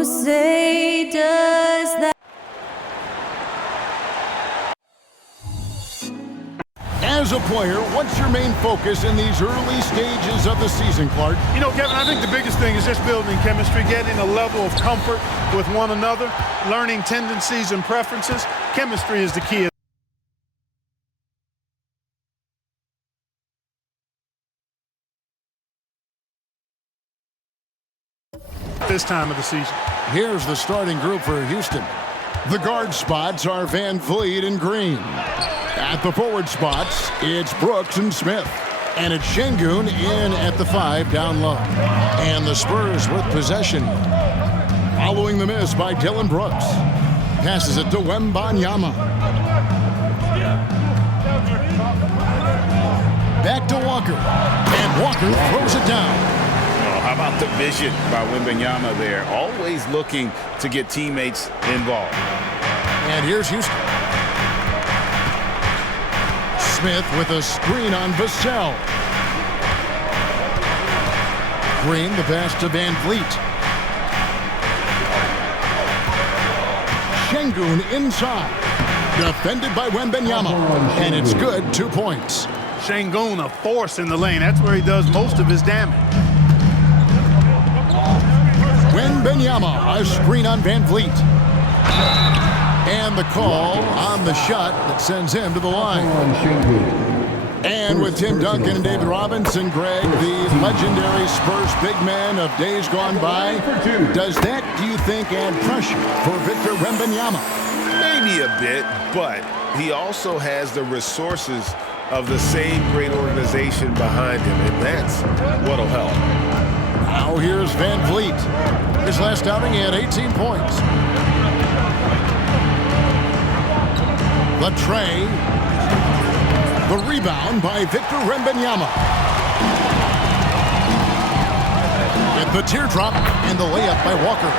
Who say does that? As a player, what's your main focus in these early stages of the season, Clark? You know, Kevin, I think the biggest thing is just building chemistry, getting a level of comfort with one another, learning tendencies and preferences. Chemistry is the key. This time of the season. Here's the starting group for Houston. The guard spots are Van Vliet and Green. At the forward spots, it's Brooks and Smith. And it's Şengün in at the 5 down low. And the Spurs with possession. Following the miss by Dylan Brooks. Passes it to Wembanyama. Back to Walker. And Walker throws it down. How about the vision by Wembanyama there? Always looking to get teammates involved. And here's Houston. Smith with a screen on Vassell. Green, the pass to Van Vliet. Şengün inside. Defended by Wembanyama. And it's good, 2 points. Şengün, a force in the lane. That's where he does most of his damage. Wembanyama, a screen on Van Vliet. And the call on the shot that sends him to the line. And with Tim Duncan and David Robinson, Greg, the legendary Spurs big man of days gone by, does that, do you think, add pressure for Victor Wembanyama? Maybe a bit, but he also has the resources of the same great organization behind him, and that's what'll help. Now here's Van Vliet. His last outing, he had 18 points. The tray. The rebound by Victor Wembanyama. With the teardrop and the layup by Walker.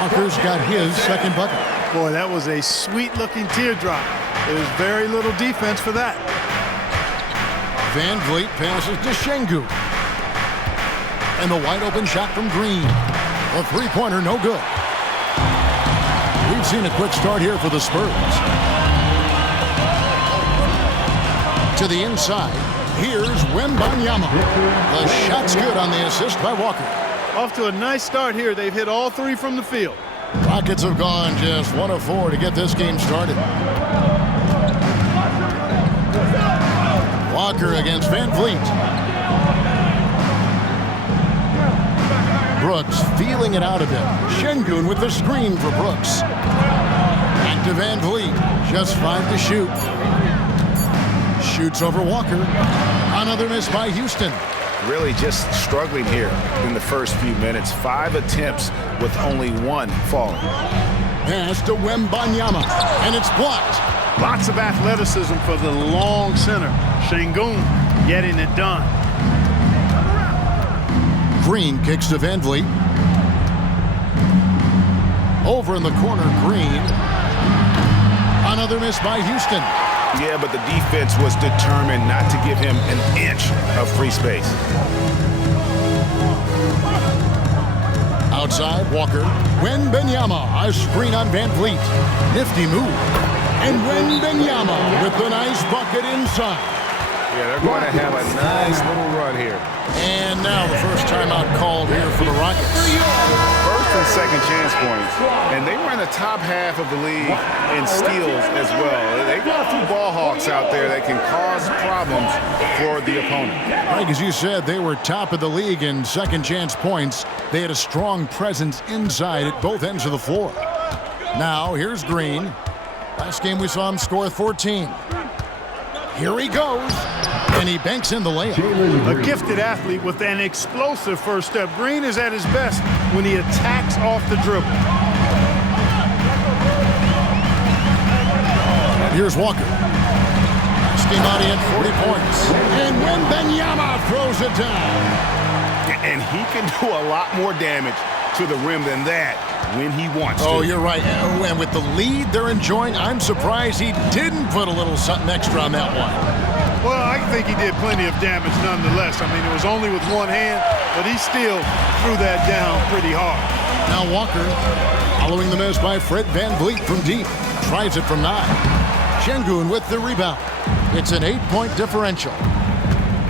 Walker's got his second bucket. Boy, that was a sweet-looking teardrop. There's very little defense for that. Van Vliet passes to Şengün. And the wide-open shot from Green. A three-pointer, no good. We've seen a quick start here for the Spurs. To the inside, here's Wembanyama. The shot's good on the assist by Walker. Off to a nice start here. They've hit all three from the field. Rockets have gone just 1 of 4 to get this game started. Walker against Van Vliet. Brooks feeling it out of him. Şengün with the screen for Brooks. Back to Van Vliet. Just 5 to shoot. Shoots over Walker. Another miss by Houston. Really just struggling here in the first few minutes. 5 attempts with only 1 falling. Pass to Wembanyama. And it's blocked. Lots of athleticism for the long center. Şengün getting it done. Green kicks to Van Vliet. Over in the corner, Green. Another miss by Houston. Yeah, but the defense was determined not to give him an inch of free space. Outside, Walker. Wembanyama, a screen on Van Vliet. Nifty move. And Wembanyama with the nice bucket inside. Yeah, they're going to have a nice little run here. And now the first timeout called here for the Rockets. First and second chance points. And they were in the top half of the league in steals as well. They've got a few ball hawks out there that can cause problems for the opponent. Like as you said, they were top of the league in second chance points. They had a strong presence inside at both ends of the floor. Now here's Green. Last game we saw him score 14. Here he goes, and he banks in the layup. A gifted athlete with an explosive first step. Green is at his best when he attacks off the dribble. Here's Walker. Last game out, he had 40 points. And Wembanyama throws it down. And he can do a lot more damage to the rim than that when he wants to. Oh, you're right. And with the lead they're enjoying, I'm surprised he didn't put a little something extra on that one. Well, I think he did plenty of damage nonetheless. I mean, it was only with one hand, but he still threw that down pretty hard. Now Walker, following the miss by Fred VanVleet from deep, tries it from 9. Şengün with the rebound. It's an 8-point differential.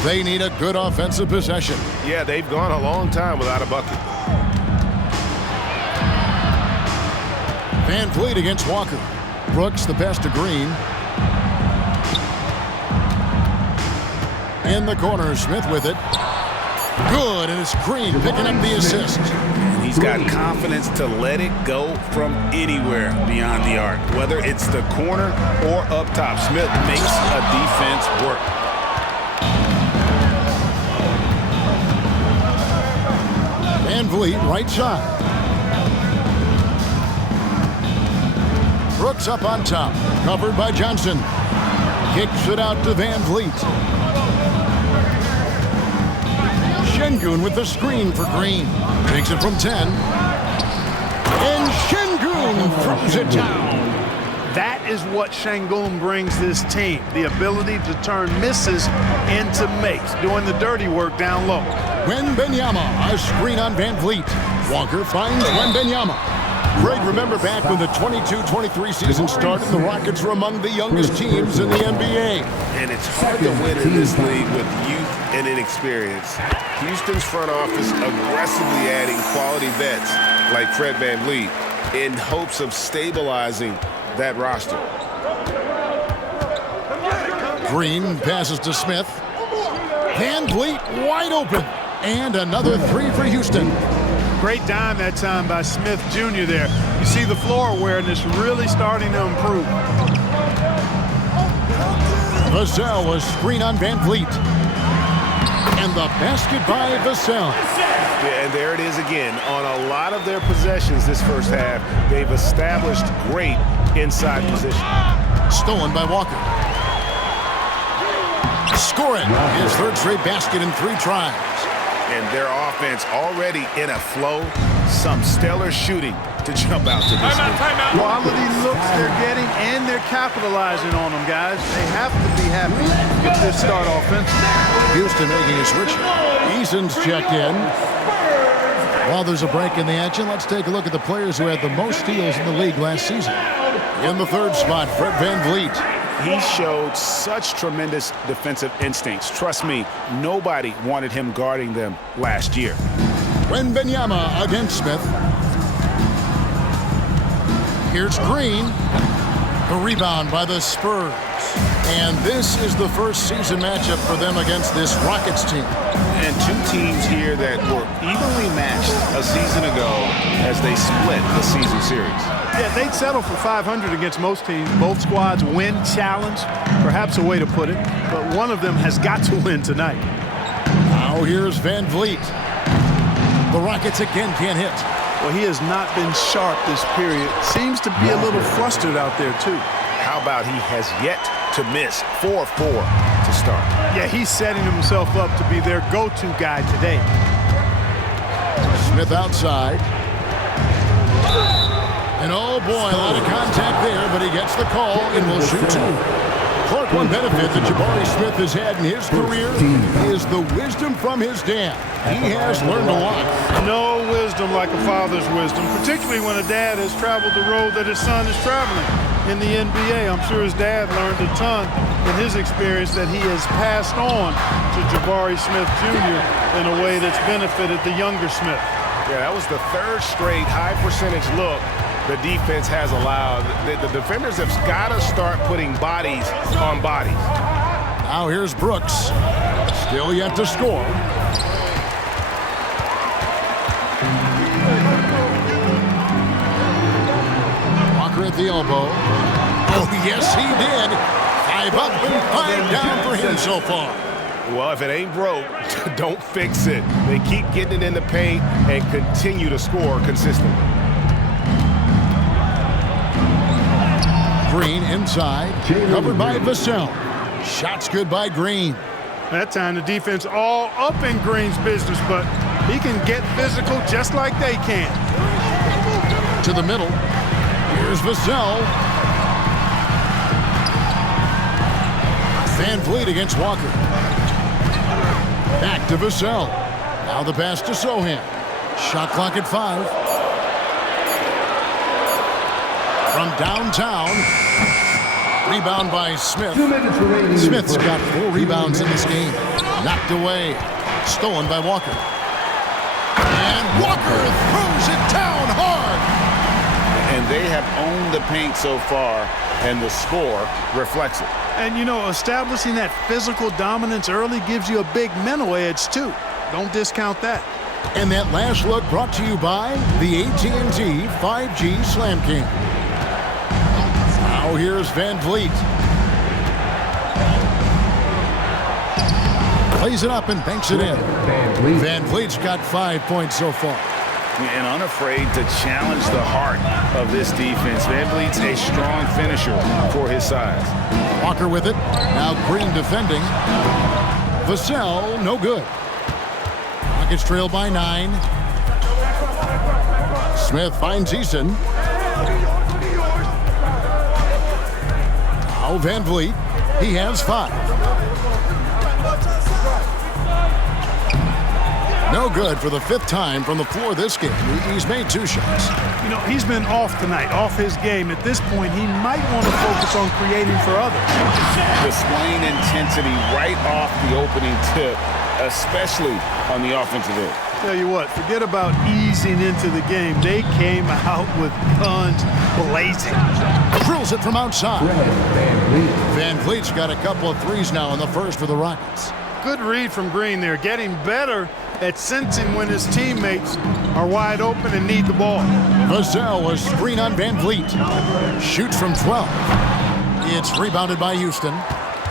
They need a good offensive possession. Yeah, they've gone a long time without a bucket. VanVleet against Walker. Brooks the pass to Green. In the corner, Smith with it. Good, and it's Green picking up the assist. And he's got confidence to let it go from anywhere beyond the arc, whether it's the corner or up top. Smith makes a defense work. VanVleet, right side. Brooks up on top, covered by Johnson. Kicks it out to VanVleet. Şengün with the screen for Green. Takes it from 10. And Şengün throws it down. That is what Şengün brings this team, the ability to turn misses into makes, doing the dirty work down low. Wembanyama, a screen on VanVleet. Walker finds Wembanyama. Greg, remember back when the 22-23 season started, the Rockets were among the youngest teams in the NBA. And it's hard to win in this league with youth and inexperience. Houston's front office aggressively adding quality vets like Fred VanVleet in hopes of stabilizing that roster. Green passes to Smith. VanVleet wide open. And another 3 for Houston. Great dime that time by Smith Jr. there. You see the floor awareness really starting to improve. Vassell was screen on VanVleet. And the basket by Vassell. Yeah, and there it is again. On a lot of their possessions this first half, they've established great inside position. Stolen by Walker. Scoring his third straight basket in 3 tries. And their offense already in a flow. Some stellar shooting to jump out to this game. Quality looks they're getting, and they're capitalizing on them, guys. They have to be happy with this start offense. Houston making a switch. Eason's checked in. While there's a break in the action, let's take a look at the players who had the most steals in the league last season. In the 3rd spot, Fred VanVleet. He showed such tremendous defensive instincts. Trust me, nobody wanted him guarding them last year. Wembanyama against Smith. Here's Green. The rebound by the Spurs. And this is the first season matchup for them against this Rockets team. And 2 teams here that were evenly matched a season ago as they split the season series. Yeah, they'd settle for 500 against most teams. Both squads win challenge, perhaps a way to put it, but one of them has got to win tonight. Now here's VanVleet. The Rockets again can't hit. Well, he has not been sharp this period. Seems to be a little flustered out there, too. How about he has yet to miss 4-4 to start? Yeah, he's setting himself up to be their go-to guy today. Smith outside. And oh boy, a lot of contact there, but he gets the call and will shoot 2. Clark, one benefit that Jabari Smith has had in his career is the wisdom from his dad. He has learned a lot. No wisdom like a father's wisdom, particularly when a dad has traveled the road that his son is traveling. In the NBA, I'm sure his dad learned a ton in his experience that he has passed on to Jabari Smith Jr. in a way that's benefited the younger Smith. Yeah, that was the 3rd straight high percentage look the defense has allowed. The defenders have got to start putting bodies on bodies. Now here's Brooks. Still yet to score. Walker at the elbow. Oh, yes, he did. 5 up and 5 down for him so far. Well, if it ain't broke, don't fix it. They keep getting it in the paint and continue to score consistently. Green inside, covered by Vassell. Shots good by Green. That time the defense all up in Green's business, but he can get physical just like they can. To the middle. Here's Vassell. VanVleet against Walker. Back to Vassell. Now the pass to Sohan. Shot clock at 5. downtown. Rebound by Smith. Smith's got 4 rebounds in this game. Knocked away. Stolen by Walker. And Walker throws it down hard. And they have owned the paint so far, and the score reflects it. And, you know, establishing that physical dominance early gives you a big mental edge, too. Don't discount that. And that last look brought to you by the AT&T 5G Slam King. Now here's Van Vliet. Plays it up and banks it in. Van Vliet's got 5 points so far. And unafraid to challenge the heart of this defense. Van Vliet's a strong finisher for his size. Walker with it. Now Green defending. Vassell, no good. Rockets trail by 9. Smith finds Eason. Now Van Vliet. He has 5. No good for the 5th time from the floor this game. He's made 2 shots. You know, he's been off tonight, off his game. At this point, he might want to focus on creating for others. Displaying intensity right off the opening tip, especially on the offensive end. Tell you what, forget about easing into the game. They came out with guns blazing. Drills it from outside. Van Vliet's got a couple of threes now in the first for the Rockets. Good read from Green there, getting better at sensing when his teammates are wide open and need the ball. Vassell, a screen on Van Vliet. Shoots from 12. It's rebounded by Houston.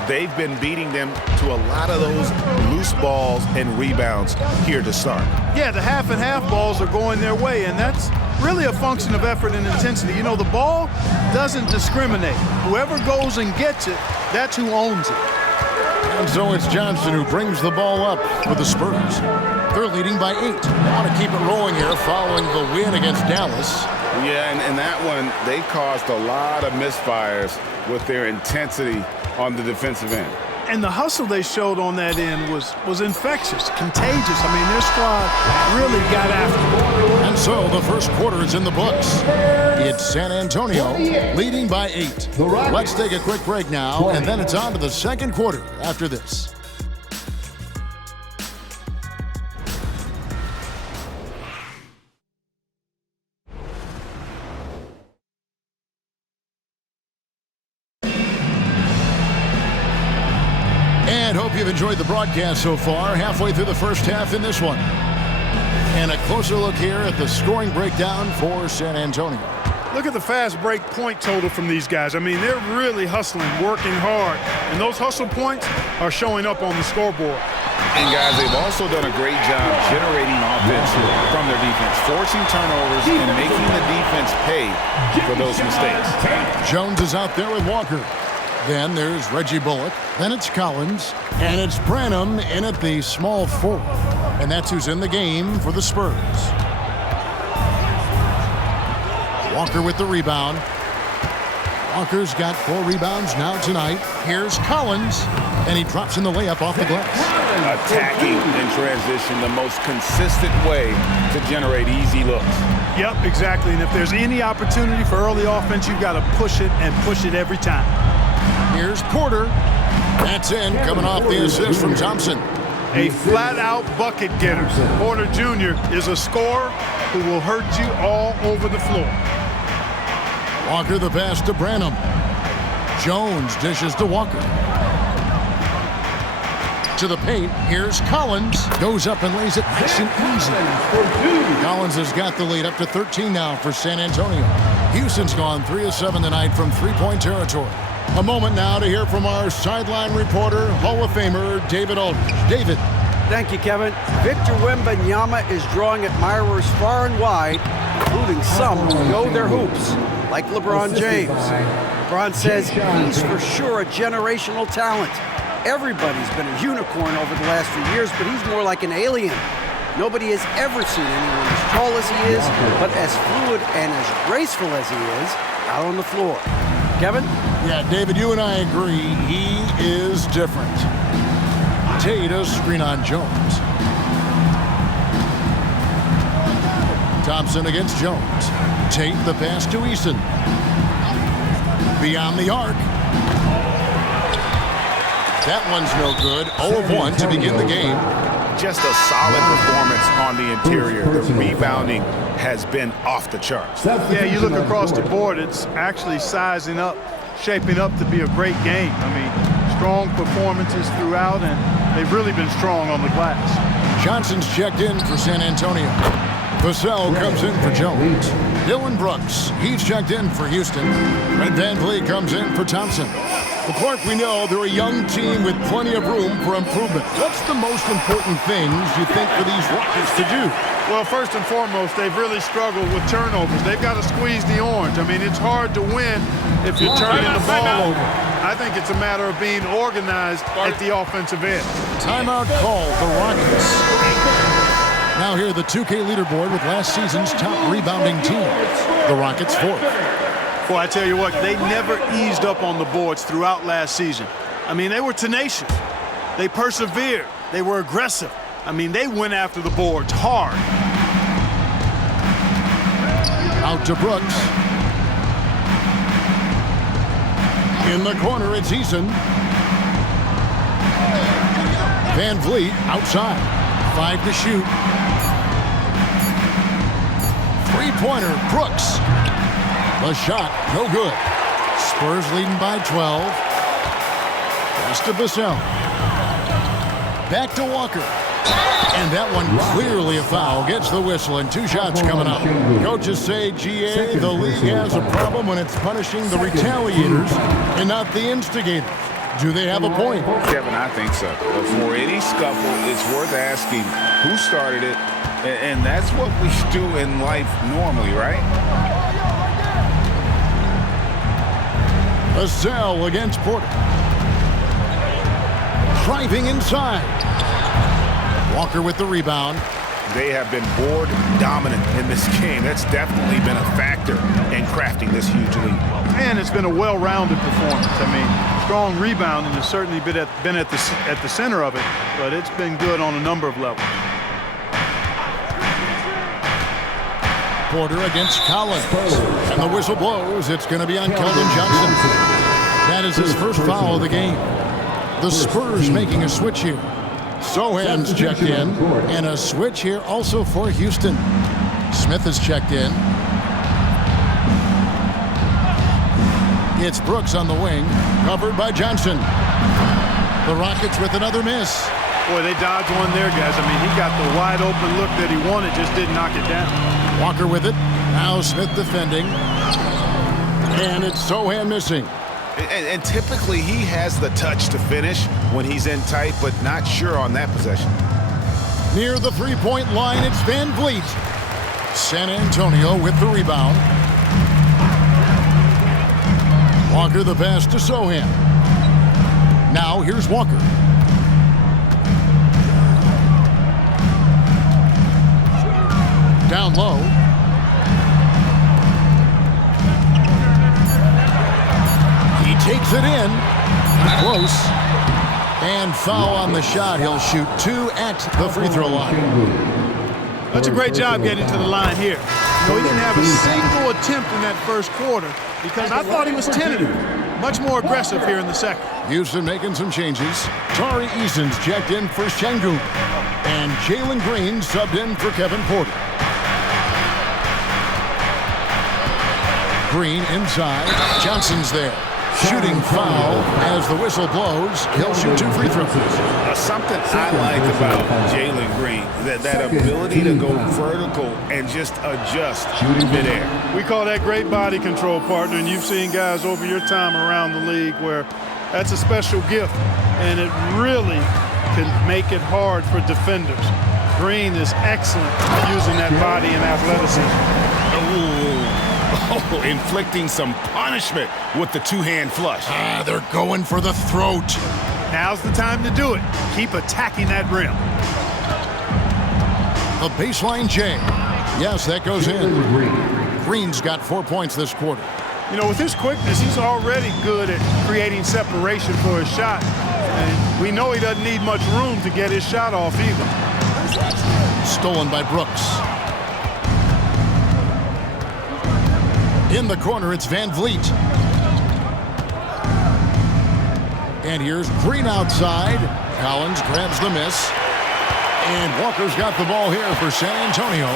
They've been beating them to a lot of those loose balls and rebounds here to start. Yeah, the half and half balls are going their way, and that's really a function of effort and intensity. You know, the ball doesn't discriminate. Whoever goes and gets it, that's who owns it. And so it's Johnson who brings the ball up for the Spurs. They're leading by 8. They want to keep it rolling here following the win against Dallas. Yeah, and that one, they caused a lot of misfires with their intensity on the defensive end. And the hustle they showed on that end was infectious, contagious. I mean, their squad really got after it. And so the first quarter is in the books. It's San Antonio leading by 8. Let's take a quick break now, and then it's on to the second quarter after this. And hope you've enjoyed the broadcast so far. Halfway through the first half in this one. And a closer look here at the scoring breakdown for San Antonio. Look at the fast break point total from these guys. I mean, they're really hustling, working hard. And those hustle points are showing up on the scoreboard. And guys, they've also done a great job generating offense from their defense, forcing turnovers and making the defense pay for those mistakes. Jones is out there with Walker. Then there's Reggie Bullock. Then it's Collins. And it's Branham in at the small forward. And that's who's in the game for the Spurs. Walker with the rebound. Walker's got 4 rebounds now tonight. Here's Collins. And he drops in the layup off the glass. Attacking in transition, the most consistent way to generate easy looks. Yep, exactly. And if there's any opportunity for early offense, you've got to push it and push it every time. Here's Porter. That's in, coming off the assist from Thompson. A flat-out bucket getter. Porter Jr. is a scorer who will hurt you all over the floor. Walker the pass to Branham. Jones dishes to Walker. To the paint, here's Collins. Goes up and lays it nice and easy. Collins has got the lead up to 13 now for San Antonio. Houston's gone 3 of 7 tonight from three-point territory. A moment now to hear from our sideline reporter, Hall of Famer David Aldridge. David. Thank you, Kevin. Victor Wembanyama is drawing admirers far and wide, including some who know their hoops, like LeBron James. LeBron says he's for sure a generational talent. Everybody's been a unicorn over the last few years, but he's more like an alien. Nobody has ever seen anyone as tall as he is, but as fluid and as graceful as he is out on the floor. Kevin? Yeah, David, you and I agree. He is different. Tate a screen on Jones. Thompson against Jones. Tate the pass to Eason. beyond the arc. That one's no good. 0 of 1 to begin the game. Just a solid performance on the interior. The rebounding has been off the charts. Yeah, you look across the board, it's actually sizing up, shaping up to be a great game. I mean, strong performances throughout, and they've really been strong on the glass. Johnson's checked in for San Antonio. Vassell comes in for Jones. Dylan Brooks, he's checked in for Houston. Fred VanVleet comes in for Thompson. Well, Clark, we know they're a young team with plenty of room for improvement. What's the most important things you think for these Rockets to do? Well, first and foremost, they've really struggled with turnovers. They've got to squeeze the orange. I mean, it's hard to win if you're turning the ball over. I think it's a matter of being organized at the offensive end. Timeout called the Rockets. Now here the 2K leaderboard with last season's top rebounding team. The Rockets 4th. Boy, I tell you what, they never eased up on the boards throughout last season. I mean, they were tenacious. They persevered. They were aggressive. I mean, they went after the boards hard. Out to Brooks. In the corner, it's Eason. VanVleet outside. 5 to shoot. Three-pointer, Brooks. The shot, no good. Spurs leading by 12. Pass to Vassell. Back to Walker. And that one clearly a foul. Gets the whistle and 2 shots coming up. Coaches say, GA, the league has a problem when it's punishing the retaliators and not the instigators. Do they have a point? Kevin, I think so. Before any scuffle, it's worth asking who started it, and that's what we do in life normally, right? Vassell against Porter. Driving inside. Walker with the rebound. They have been board dominant in this game. That's definitely been a factor in crafting this huge lead. And it's been a well-rounded performance. I mean, strong rebounding has certainly been at the center of it, but it's been good on a number of levels. Porter against Collins. And the whistle blows. It's going to be on Keldon Johnson. That is his first foul of the game. The Spurs making a switch here. Sohan's checked in. And a switch here also for Houston. Smith is checked in. It's Brooks on the wing. Covered by Johnson. The Rockets with another miss. Boy, they dodged one there, guys. I mean, he got the wide open look that he wanted, just didn't knock it down. Walker with it. Now Smith defending. And it's Sohan missing. And typically he has the touch to finish when he's in tight, but not sure on that possession. Near the three-point line, it's VanVleet. San Antonio with the rebound. Walker the pass to Sohan. Now here's Walker. Down low. He takes it in. Close. And foul on the shot. He'll shoot 2 at the free throw line. That's a great job getting to the line here. You know, he didn't have a single attempt in that first quarter because I thought he was tentative. Much more aggressive here in the second. Houston making some changes. Tari Eason's checked in for Şengün. And Jalen Green subbed in for Kevin Porter. Green inside. Johnson's there. Shooting foul as the whistle blows. He'll shoot 2 free throws. Something I like about Jalen Green, that ability to go vertical and just adjust midair. We call that great body control, partner, and you've seen guys over your time around the league where that's a special gift, and it really can make it hard for defenders. Green is excellent using that body and athleticism. Oh, inflicting some punishment with the two-hand flush. They're going for the throat. Now's the time to do it. Keep attacking that rim. The baseline J. Yes, that goes in. Green's got 4 points this quarter. You know, with his quickness, he's already good at creating separation for his shot. And we know he doesn't need much room to get his shot off either. Stolen by Brooks. In the corner, it's VanVleet. And here's Green outside. Collins grabs the miss. And Walker's got the ball here for San Antonio.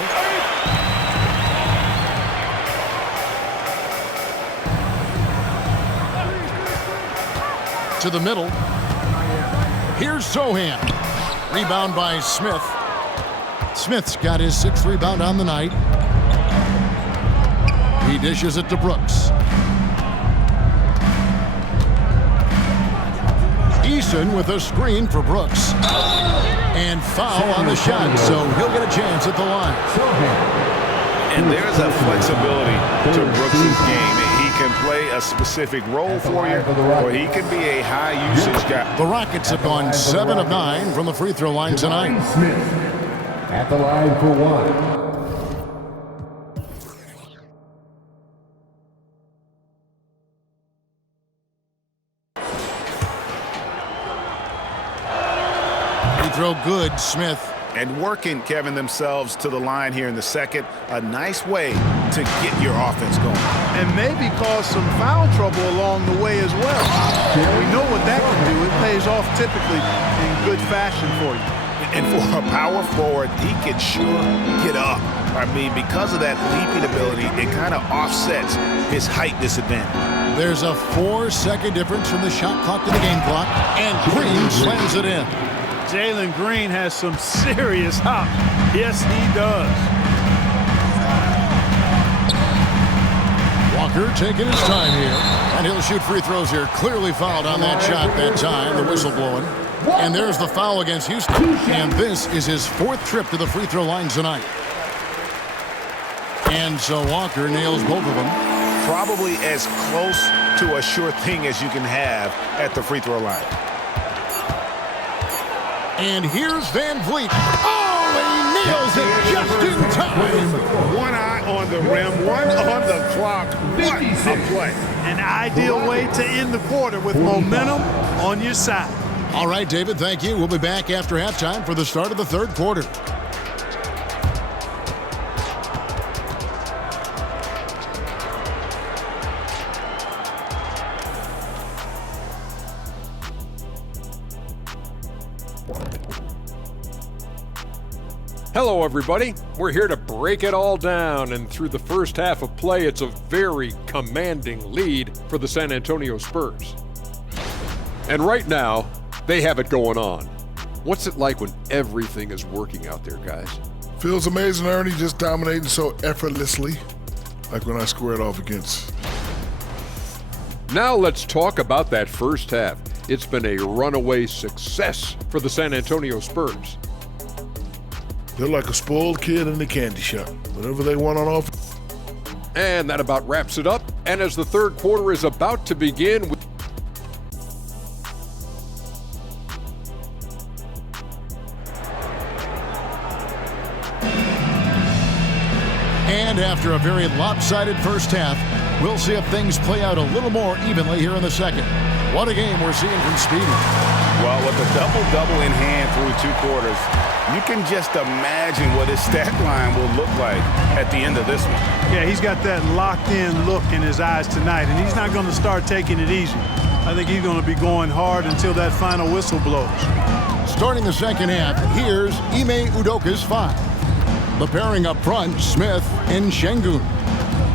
To the middle. Here's Sohan. Rebound by Smith. Smith's got his 6th rebound on the night. He dishes it to Brooks. Eason with a screen for Brooks. And foul on the shot, so he'll get a chance at the line. And there's a flexibility to Brooks' game. He can play a specific role for you, or he can be a high-usage guy. The Rockets have gone 7 of 9 from the free throw line tonight. Smith at the line for 1. Throw good, Smith. And working, Kevin, themselves to the line here in the second. A nice way to get your offense going. And maybe cause some foul trouble along the way as well. We know what that can do. It pays off typically in good fashion for you. And for a power forward, he can sure get up. I mean, because of that leaping ability, it kind of offsets his height disadvantage. There's a 4-second difference from the shot clock to the game clock. And Green slams it in. Jalen Green has some serious hop. Yes, he does. Walker taking his time here. And he'll shoot free throws here. Clearly fouled on that shot that time. The whistle blowing. And there's the foul against Houston. And this is his 4th trip to the free throw line tonight. And so Walker nails both of them. Probably as close to a sure thing as you can have at the free throw line. And here's Van Vliet. Oh, he nails it just in time. One eye on the rim, one on the clock. What a play. An ideal way to end the quarter with momentum on your side. All right, David, thank you. We'll be back after halftime for the start of the 3rd quarter. Hello, everybody. We're here to break it all down, and through the first half of play, it's a very commanding lead for the San Antonio Spurs. And right now, they have it going on. What's it like when everything is working out there, guys? Feels amazing, Ernie, just dominating so effortlessly, like when I squared off against. Now let's talk about that first half. It's been a runaway success for the San Antonio Spurs. They're like a spoiled kid in the candy shop. Whatever they want on offense. And that about wraps it up. And as the 3rd quarter is about to begin, And after a very lopsided first half, we'll see if things play out a little more evenly here in the second. What a game we're seeing from Speedy. Well, with a double-double in hand through 2 quarters, you can just imagine what his stat line will look like at the end of this one. Yeah, he's got that locked-in look in his eyes tonight, and he's not going to start taking it easy. I think he's going to be going hard until that final whistle blows. Starting the second half, here's Ime Udoka's 5. The pairing up front, Smith and Şengün.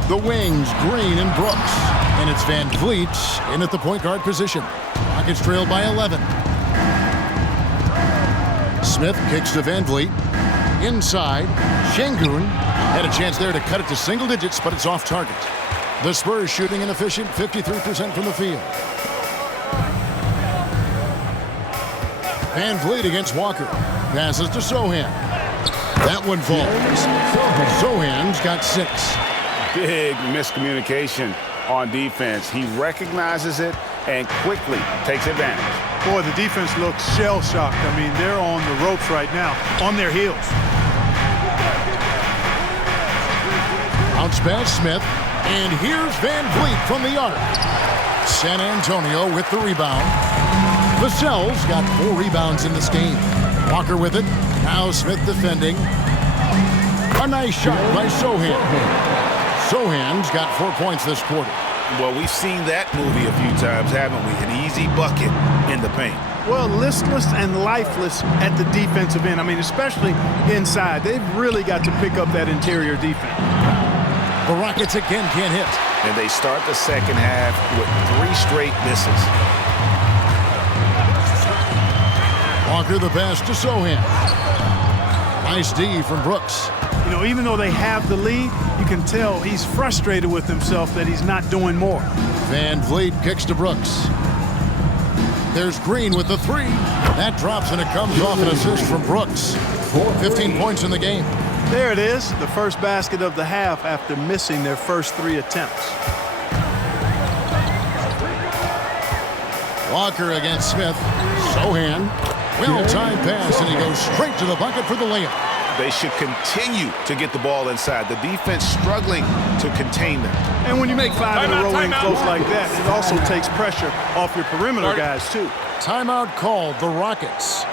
The wings, Green and Brooks. And it's Van Vliet in at the point guard position. Rockets trailed by 11. Smith kicks to Van Vliet. Inside, Şengün had a chance there to cut it to single digits, but it's off target. The Spurs shooting an efficient 53% from the field. Van Vliet against Walker. Passes to Sohan. That one falls. Sohan's got 6. Big miscommunication on defense. He recognizes it and quickly takes advantage. Boy, the defense looks shell-shocked. I mean, they're on the ropes right now, on their heels. Bounce pass Smith. And here's Van Vliet from the arc. San Antonio with the rebound. Vassell's got 4 rebounds in this game. Walker with it. Now Smith defending. A nice shot by Sohan. Sohan's got 4 points this quarter. Well, we've seen that movie a few times, haven't we? An easy bucket in the paint. Well, listless and lifeless at the defensive end. I mean, especially inside. They've really got to pick up that interior defense. The Rockets again can't hit. And they start the second half with 3 straight misses. Walker the pass to Sohan. Nice D from Brooks. You know, even though they have the lead, you can tell he's frustrated with himself that he's not doing more. Van Vliet kicks to Brooks. There's Green with the 3. That drops and it comes off an assist from Brooks. 15 points in the game. There it is, the first basket of the half after missing their first 3 attempts. Walker against Smith. Sohan. Well-timed pass, and he goes straight to the bucket for the layup. They should continue to get the ball inside. The defense struggling to contain them. And when you make 5 in a row in close like that, it also takes pressure off your perimeter guys, too. Timeout called, the Rockets.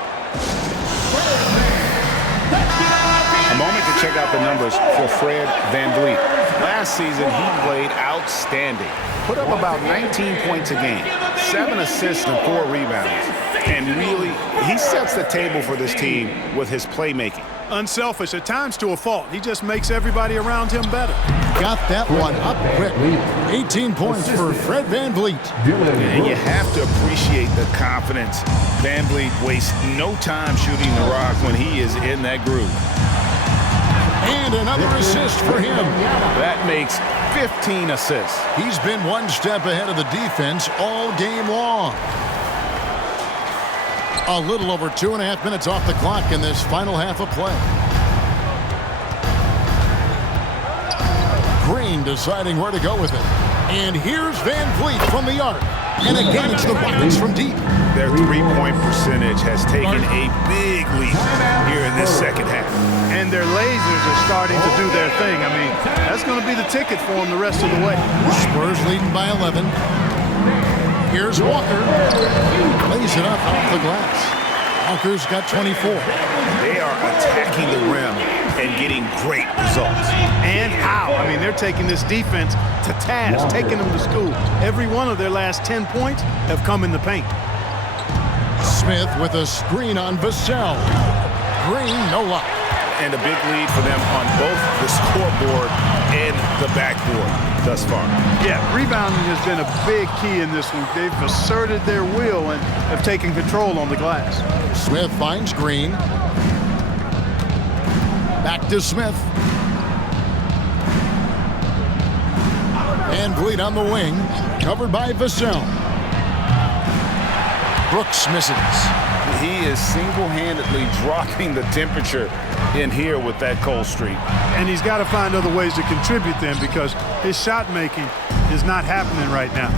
A moment to check out the numbers for Fred VanVleet. Last season, he played outstanding. Put up about 19 points a game, 7 assists and 4 rebounds. And really, he sets the table for this team with his playmaking. Unselfish, at times to a fault. He just makes everybody around him better. Got that one up quick. 18 points for Fred VanVleet. And you have to appreciate the confidence. VanVleet wastes no time shooting the rock when he is in that groove. And another assist for him. That makes 15 assists. He's been one step ahead of the defense all game long. A little over 2.5 minutes off the clock in this final half of play. Green deciding where to go with it. And here's VanVleet from the arc. And again, it's the Rockets from deep. Their three-point percentage has taken a big leap here in this second half. And their lasers are starting to do their thing. I mean, that's going to be the ticket for them the rest of the way. Spurs leading by 11. Here's Walker. Lays it up off the glass. Walker's got 24. They are attacking the rim and getting great results. And how? I mean, they're taking this defense to task, taking them to school. Every one of their last 10 points have come in the paint. Smith with a screen on Vassell. Green, no luck. And a big lead for them on both the scoreboard and the backboard thus far. Yeah, rebounding has been a big key in this one. They've asserted their will and have taken control on the glass. Smith finds Green. Back to Smith. VanVleet on the wing, covered by Vassell. Brooks misses. He is single-handedly dropping the temperature in here with that cold streak. And he's got to find other ways to contribute then, because his shot making is not happening right now.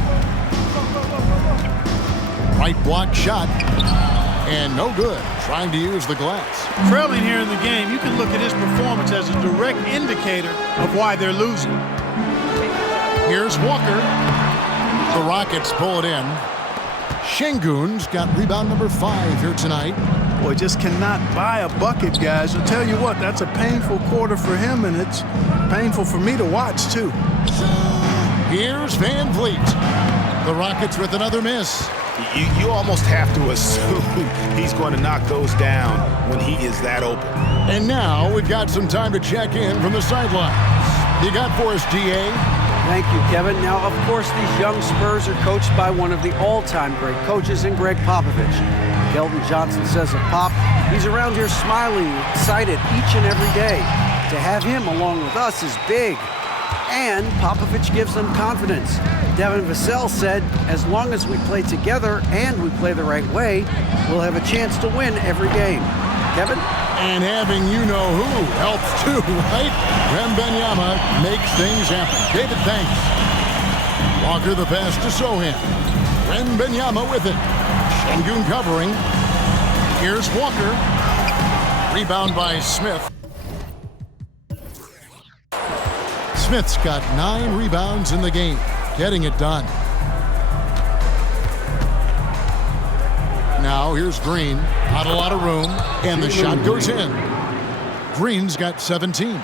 Right block shot. And no good, trying to use the glass. Trailing here in the game, you can look at his performance as a direct indicator of why they're losing. Here's Walker. The Rockets pull it in. Şengün's got rebound number 5 here tonight. Boy, just cannot buy a bucket, guys. I'll tell you what, that's a painful quarter for him, and it's painful for me to watch, too. Here's VanVleet. The Rockets with another miss. You almost have to assume he's going to knock those down when he is that open. And now we've got some time to check in from the sidelines. You got for us, DA? Thank you, Kevin. Now, of course, these young Spurs are coached by one of the all-time great coaches in Greg Popovich. Keldon Johnson says of Pop, he's around here smiling, excited each and every day. To have him along with us is big. And Popovich gives them confidence. Devin Vassell said, as long as we play together and we play the right way, we'll have a chance to win every game. Kevin? And having you-know-who helps too, right? Wembanyama makes things happen. David, thanks. Walker the pass to Sohan. Wembanyama with it. Şengün covering. Here's Walker. Rebound by Smith. Smith's got 9 rebounds in the game, getting it done. Now here's Green, not a lot of room, and the shot goes in. Green's got 17.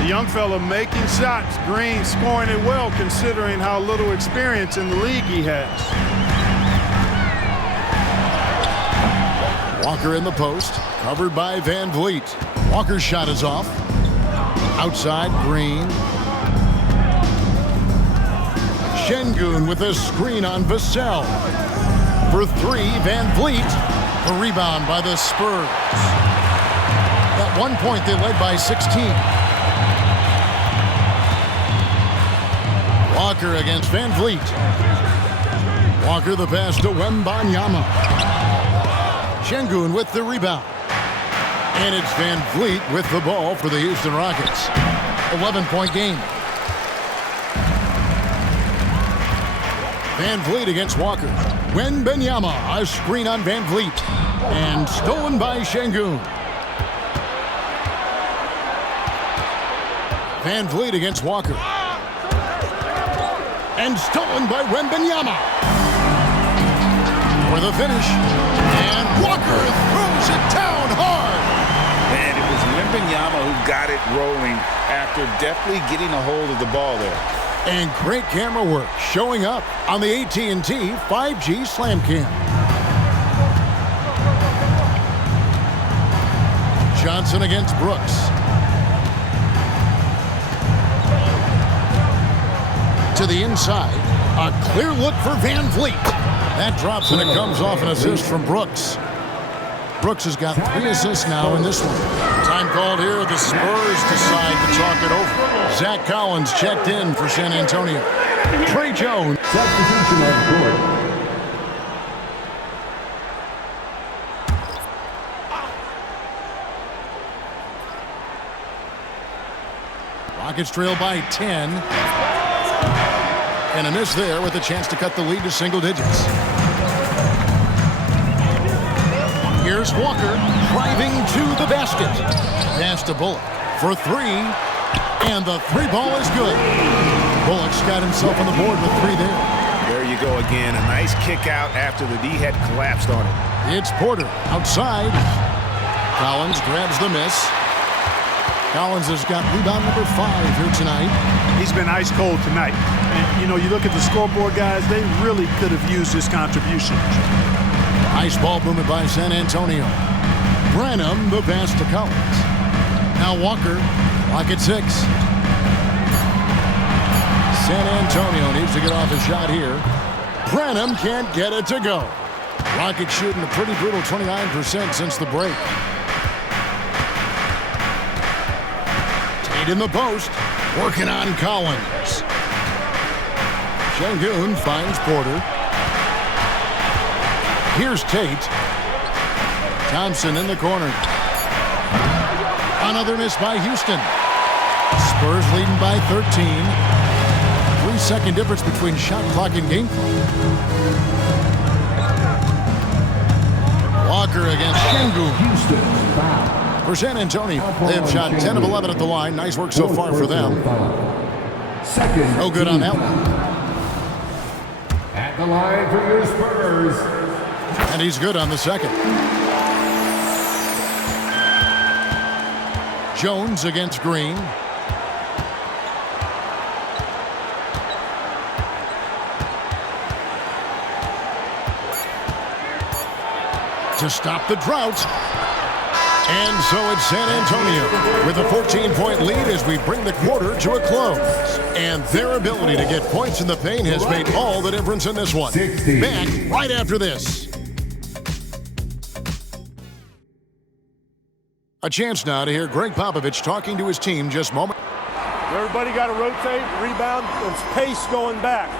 The young fella making shots. Green scoring it well considering how little experience in the league he has. Walker in the post, covered by Van Vliet. Walker's shot is off. Outside, Green. Şengün with a screen on Vassell. For three, Van Vliet. The rebound by the Spurs. At one point, they led by 16. Walker against Van Vliet. Walker the pass to Wembanyama. Şengün with the rebound. And it's Van Vliet with the ball for the Houston Rockets. 11-point game. Van Vliet against Walker. Wembanyama, a screen on Van Vliet. And stolen by Şengün. Van Vliet against Walker. And stolen by Wembanyama. For the finish. And Walker throws it down hard. Man, it was Wembanyama who got it rolling after definitely getting a hold of the ball there. And great camera work showing up on the AT&T 5G Slam Cam. Johnson against Brooks. To the inside. A clear look for Van Vliet. That drops and it comes off an assist from Brooks. Brooks has got 3 assists now in this one. Time called here. The Spurs decide to talk it over. Zach Collins checked in for San Antonio. Trey Jones. Substitution on the court. Rockets trail by 10. And a miss there with a chance to cut the lead to single digits. Here's Walker driving to the basket. Pass to Bullock for 3. And the 3 ball is good. Bullock's got himself on the board with 3 there. There you go again. A nice kick out after the D had collapsed on it. It's Porter outside. Collins grabs the miss. Collins has got rebound number 5 here tonight. He's been ice cold tonight. And, you know, you look at the scoreboard, guys, they really could have used his contribution. Nice ball movement by San Antonio. Branham, the pass to Collins. Now Walker, lock at 6. San Antonio needs to get off a shot here. Branham can't get it to go. Rockets shooting a pretty brutal 29% since the break. Tate in the post, working on Collins. Şengün finds Porter. Here's Tate. Thompson in the corner. Another miss by Houston. Spurs leading by 13. 3-second difference between shot clock and game clock. Walker against Şengün. Houston foul. For San Antonio, they have shot 10 of 11 at the line. Nice work so far for them. Second. No good on that one. At the line for your Spurs. And he's good on the second. Jones against Green. To stop the drought. And so it's San Antonio with a 14-point lead as we bring the quarter to a close. And their ability to get points in the paint has made all the difference in this one. 60. Back right after this. A chance now to hear Greg Popovich talking to his team just moments. Everybody got to rotate, rebound, and pace going back.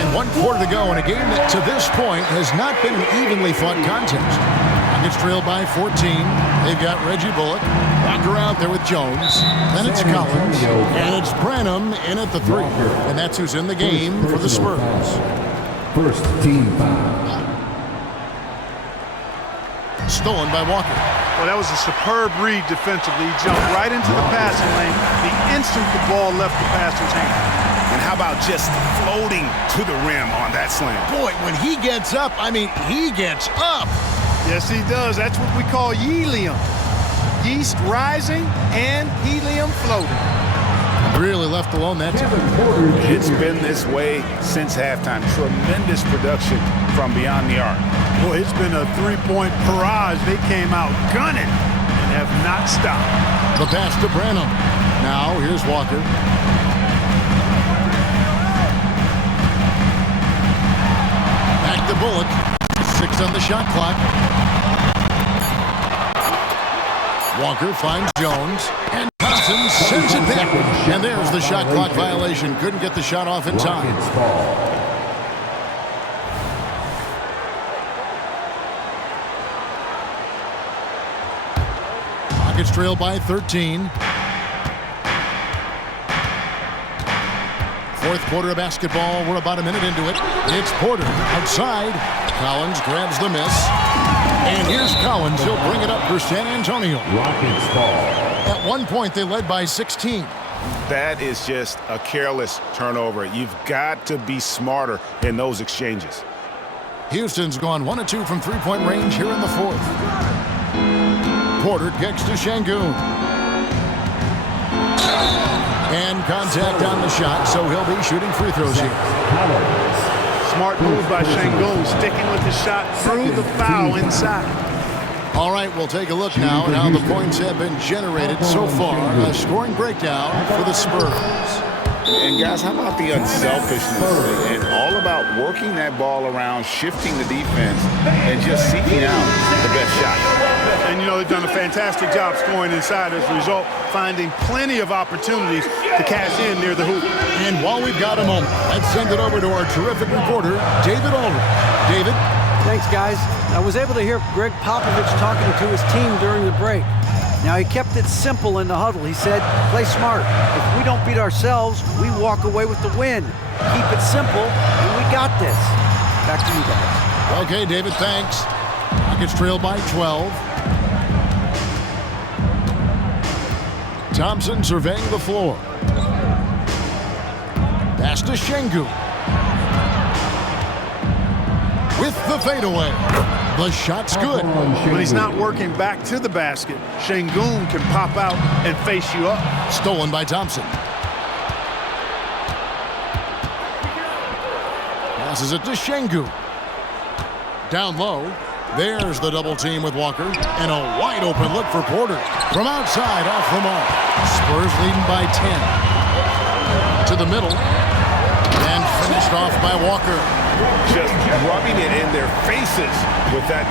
And 1 quarter to go in a game that to this point has not been an evenly fought contest. Rockets trail by 14. They've got Reggie Bullock. Walker out there with Jones. Then it's Collins. And it's Branham in at the 3. And that's who's in the game for the Spurs. First team foul. Stolen by Walker. Well, that was a superb read defensively. He jumped right into the passing lane the instant the ball left the passer's hand. And how about just floating to the rim on that slam? Boy, when he gets up, I mean, he gets up. Yes, he does. That's what we call helium. yeast rising and helium floating. Really left alone that time. It's been this way since halftime. Tremendous production from beyond the arc. Boy, it's been a three-point barrage. They came out gunning and have not stopped. The pass to Branham. Now here's Walker. Back to Bullock. 6 on the shot clock. Walker finds Jones. And Thompson sends it back. And there's the shot clock violation. Couldn't get the shot off in time. Rockets trail by 13. Fourth quarter of basketball. We're about a minute into it. It's Porter outside. Collins grabs the miss. And here's Collins. He'll bring it up for San Antonio. Rockets ball. At one point, they led by 16. That is just a careless turnover. You've got to be smarter in those exchanges. Houston's gone 1 of 2 from three-point range here in the fourth. Porter kicks to Şengün. And contact on the shot, so he'll be shooting free throws here. Smart move by Şengün, sticking with the shot through the foul inside. All right, we'll take a look now at how the points have been generated so far. A scoring breakdown for the Spurs. And guys, how about the unselfishness and all about working that ball around, shifting the defense, and just seeking out the best shot. And, you know, they've done a fantastic job scoring inside as a result, finding plenty of opportunities to cash in near the hoop. And while we've got a moment, let's send it over to our terrific reporter, David Aldridge. David? Thanks, guys. I was able to hear Greg Popovich talking to his team during the break. Now, he kept it simple in the huddle. He said, play smart. If we don't beat ourselves, we walk away with the win. Keep it simple, and we got this. Back to you guys. Okay, David, thanks. Rockets trail by 12. Thompson surveying the floor. Pass to Şengün. With the fadeaway. The shot's good. When he's not working back to the basket, Şengün can pop out and face you up. Stolen by Thompson. Passes it to Şengün. Down low. There's the double team with Walker. And a wide open look for Porter. From outside, off the mark. Spurs leading by 10. To the middle. And finished off by Walker. Just rubbing it in their faces with that.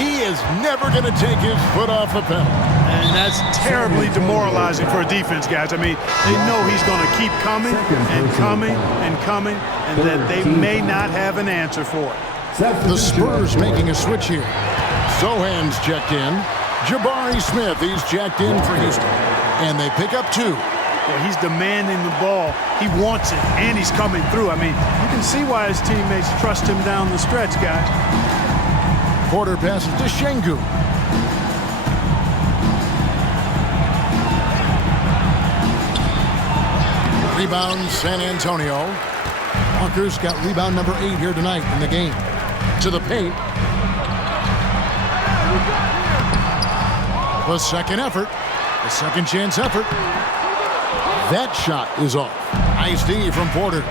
He is never going to take his foot off the pedal. And that's terribly demoralizing for a defense, guys. I mean, they know he's going to keep coming and coming and coming, and that they may not have an answer for it. The Spurs making a switch here. Sohan's checked in. Jabari Smith, he's checked in for Houston. And they pick up 2. Well, he's demanding the ball. He wants it, and he's coming through. I mean, you can see why his teammates trust him down the stretch, guys. Porter passes to Şengün. Rebound, San Antonio. Walker's got rebound number 8 here tonight in the game. To the paint. The second effort. The second chance effort. That shot is off. Nice D from Porter.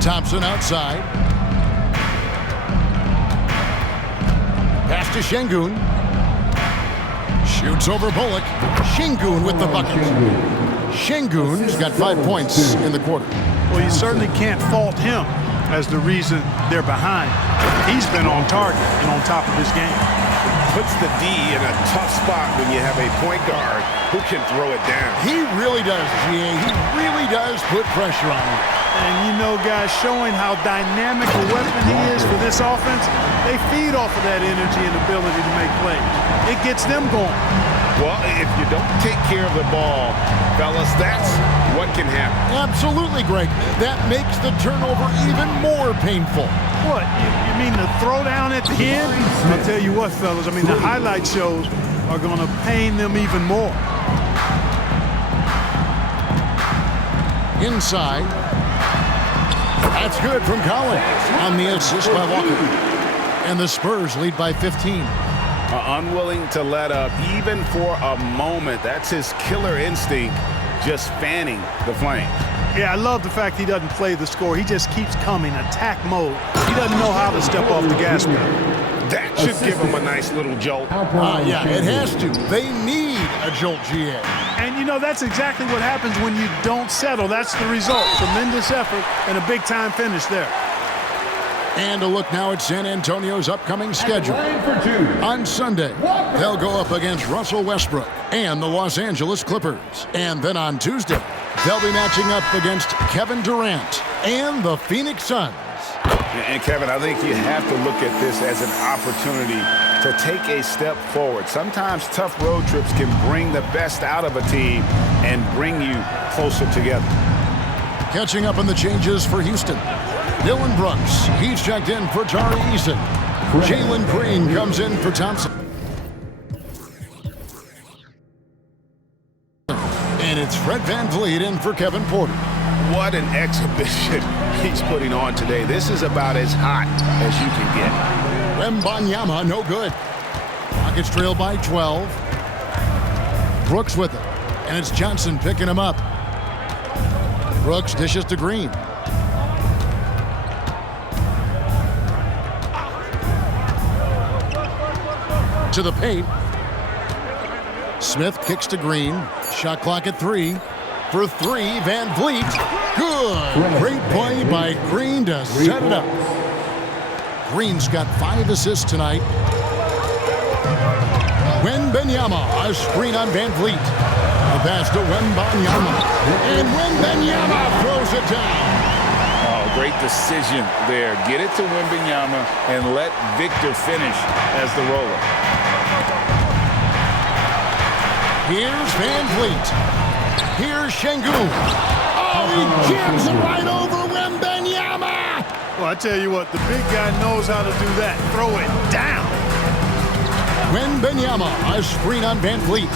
Thompson outside. Pass to Şengün. Shoots over Bullock. Şengün with the bucket. Şengün's got 5 points in the quarter. Well, you certainly can't fault him as the reason they're behind. He's been on target and on top of his game. Puts the D in a tough spot when you have a point guard who can throw it down. He really does, GA. He really does put pressure on him. And you know, guys, showing how dynamic a weapon he is for this offense, they feed off of that energy and ability to make plays. It gets them going. Well, if you don't take care of the ball, fellas, that's what can happen. Absolutely, Greg. That makes the turnover even more painful. What? You mean the throwdown at the end? I'll tell you what, fellas. I mean, the highlight shows are going to pain them even more. Inside. That's good from Collins on the assist by Walker. And the Spurs lead by 15. Unwilling to let up even for a moment. That's his killer instinct, just fanning the flames. Yeah, I love the fact he doesn't play the score. He just keeps coming, attack mode. He doesn't know how to step off the gas pedal. That should give him a nice little jolt. Yeah, it has to. They need a jolt, GA. And, you know, that's exactly what happens when you don't settle. That's the result. Tremendous effort and a big-time finish there. And a look now at San Antonio's upcoming schedule. On Sunday, they'll go up against Russell Westbrook and the Los Angeles Clippers. And then on Tuesday, they'll be matching up against Kevin Durant and the Phoenix Suns. And Kevin, I think you have to look at this as an opportunity to take a step forward. Sometimes tough road trips can bring the best out of a team and bring you closer together. Catching up on the changes for Houston. Dylan Brooks, he's checked in for Tari Eason. Jalen Green comes in for Thompson. And it's Fred VanVleet in for Kevin Porter. What an exhibition he's putting on today. This is about as hot as you can get. Wembanyama, no good. Rockets trail by 12. Brooks with it. And it's Johnson picking him up. Brooks dishes to Green. To the paint. Smith kicks to Green. Shot clock at 3. For 3, VanVleet. Good. Great play by Green to set it up. Green's got 5 assists tonight. Wembanyama, a screen on VanVleet. The pass to Wembanyama. And Wembanyama throws it down. Oh, great decision there. Get it to Wembanyama and let Victor finish as the roller. Here's VanVleet. Here's Şengün. Oh, he jams it right over Wembanyama. Well, I tell you what, the big guy knows how to do that. Throw it down. Wembanyama, a screen on VanVleet.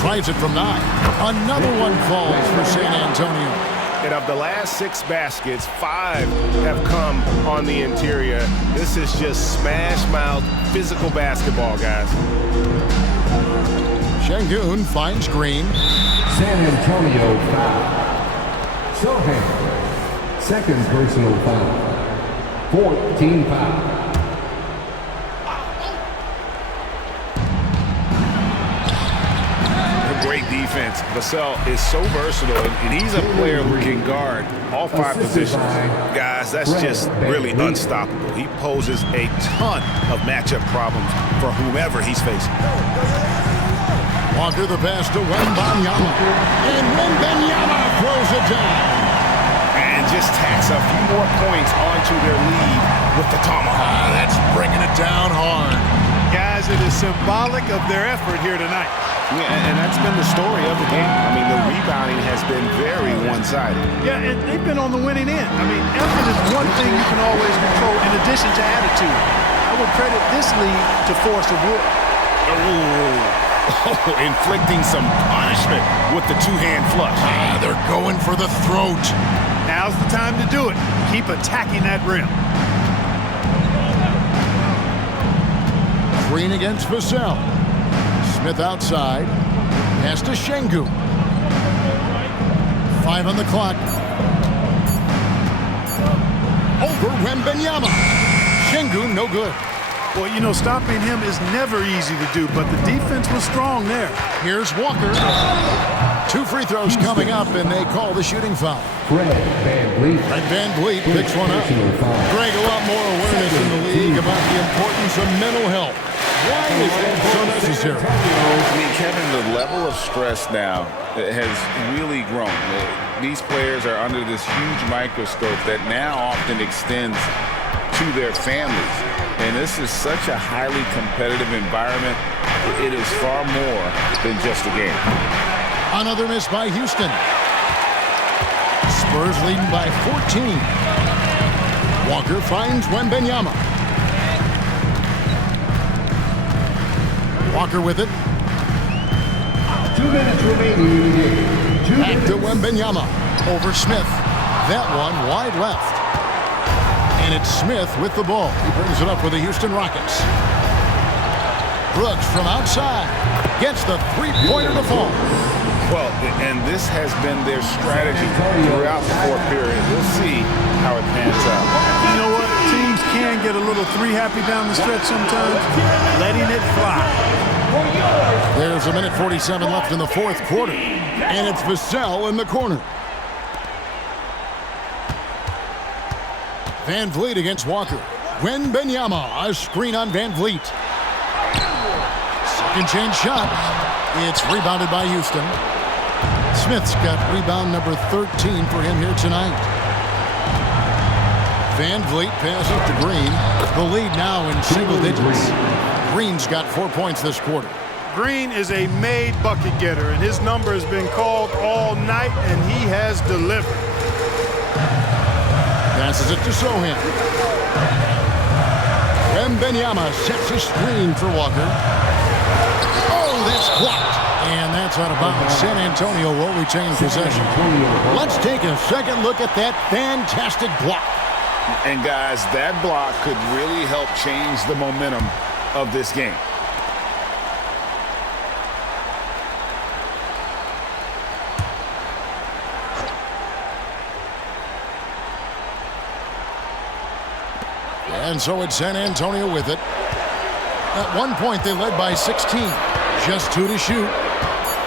Tries it from 9. Another one falls for San Antonio. And of the last 6 baskets, 5 have come on the interior. This is just smash-mouth physical basketball, guys. Şengün finds Green. San Antonio foul. Sohan. Second personal foul. 14 foul. Great defense. Vassell is so versatile, and he's a player who can guard all 5 positions. Guys, that's just really unstoppable. He poses a ton of matchup problems for whomever he's facing. Walker the pass to Wembanyama. And Wembanyama throws it down. And just tacks a few more points onto their lead with the tomahawk. That's bringing it down hard. Guys, it is symbolic of their effort here tonight. Yeah, and that's been the story of the game. I mean, the rebounding has been very one-sided. Yeah, and they've been on the winning end. I mean, effort is one thing you can always control in addition to attitude. I would credit this lead to force of will. Inflicting some punishment with the 2-hand flush. They're going for the throat. Now's the time to do it. Keep attacking that rim. Green against Vassell. Smith outside. Pass to Şengün. 5 on the clock. Over Wembanyama. Şengün no good. Well, you know, stopping him is never easy to do, but the defense was strong there. Here's Walker. 2 free throws coming up, and they call the shooting foul. Fred VanVleet. Fred VanVleet picks one up. Greg, a lot more awareness in the league about the importance of mental health. Why is that so necessary? I mean, Kevin, the level of stress now has really grown. These players are under this huge microscope that now often extends to their families. And this is such a highly competitive environment. It is far more than just a game. Another miss by Houston. Spurs leading by 14. Walker finds Wembanyama. Walker with it. 2 minutes remaining in the game. Back to Wembanyama. Over Smith. That one wide left. And it's Smith with the ball. He brings it up for the Houston Rockets. Brooks from outside gets the three-pointer to fall. Well, and this has been their strategy throughout the fourth period. We'll see how it pans out. You know what? Teams can get a little three-happy down the stretch sometimes, letting it fly. There's a minute 47 left in the fourth quarter, and it's Vassell in the corner. Van Vliet against Walker. Wembanyama, a screen on Van Vliet. Second chance shot. It's rebounded by Houston. Smith's got rebound number 13 for him here tonight. Van Vliet passes to Green. The lead now in single digits. Green's got 4 points this quarter. Green is a made bucket getter, and his number has been called all night, and he has delivered. Passes it to Sohan. Wembanyama sets a screen for Walker. Oh, that's blocked. And that's out of bounds. San Antonio will retain possession. Let's take a second look at that fantastic block. And guys, that block could really help change the momentum of this game. And so it's San Antonio with it. At one point, they led by 16. Just 2 to shoot.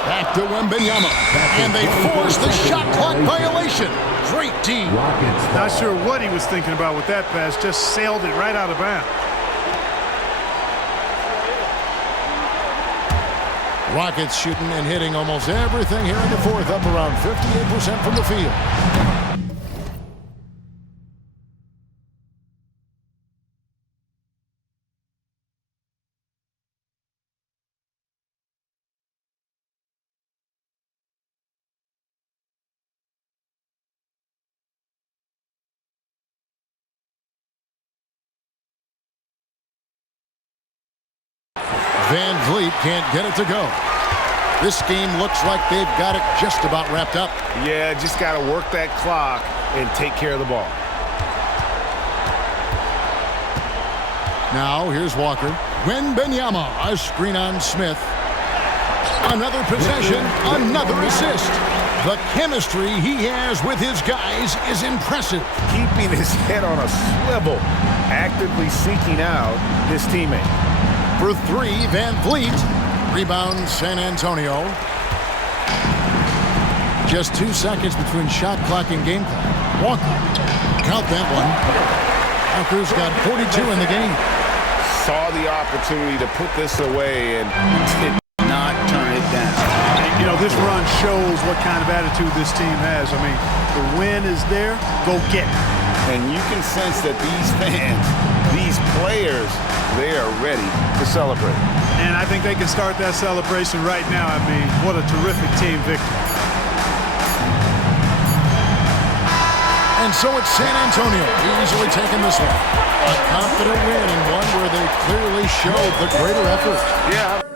Back to Wembanyama. And they force the shot clock violation. Great D. Not sure what he was thinking about with that pass. Just sailed it right out of bounds. Rockets shooting and hitting almost everything here in the fourth, up around 58% from the field. Van Vliet can't get it to go. This game looks like they've got it just about wrapped up. Yeah, just got to work that clock and take care of the ball. Now, here's Walker. Wembanyama, a screen on Smith. Another possession, another assist. The chemistry he has with his guys is impressive. Keeping his head on a swivel, actively seeking out his teammate. For three, Van Vliet. Rebound, San Antonio. Just 2 seconds between shot clock and game clock. Walker, count that one. Walker's got 42 in the game. Saw the opportunity to put this away and did not turn it down. You know, this run shows what kind of attitude this team has. I mean, the win is there, go get it. And you can sense that these fans, these players, they are ready to celebrate. And I think they can start that celebration right now. I mean, what a terrific team victory. And so it's San Antonio easily taking this one. A confident win and one where they clearly showed the greater effort. Yeah.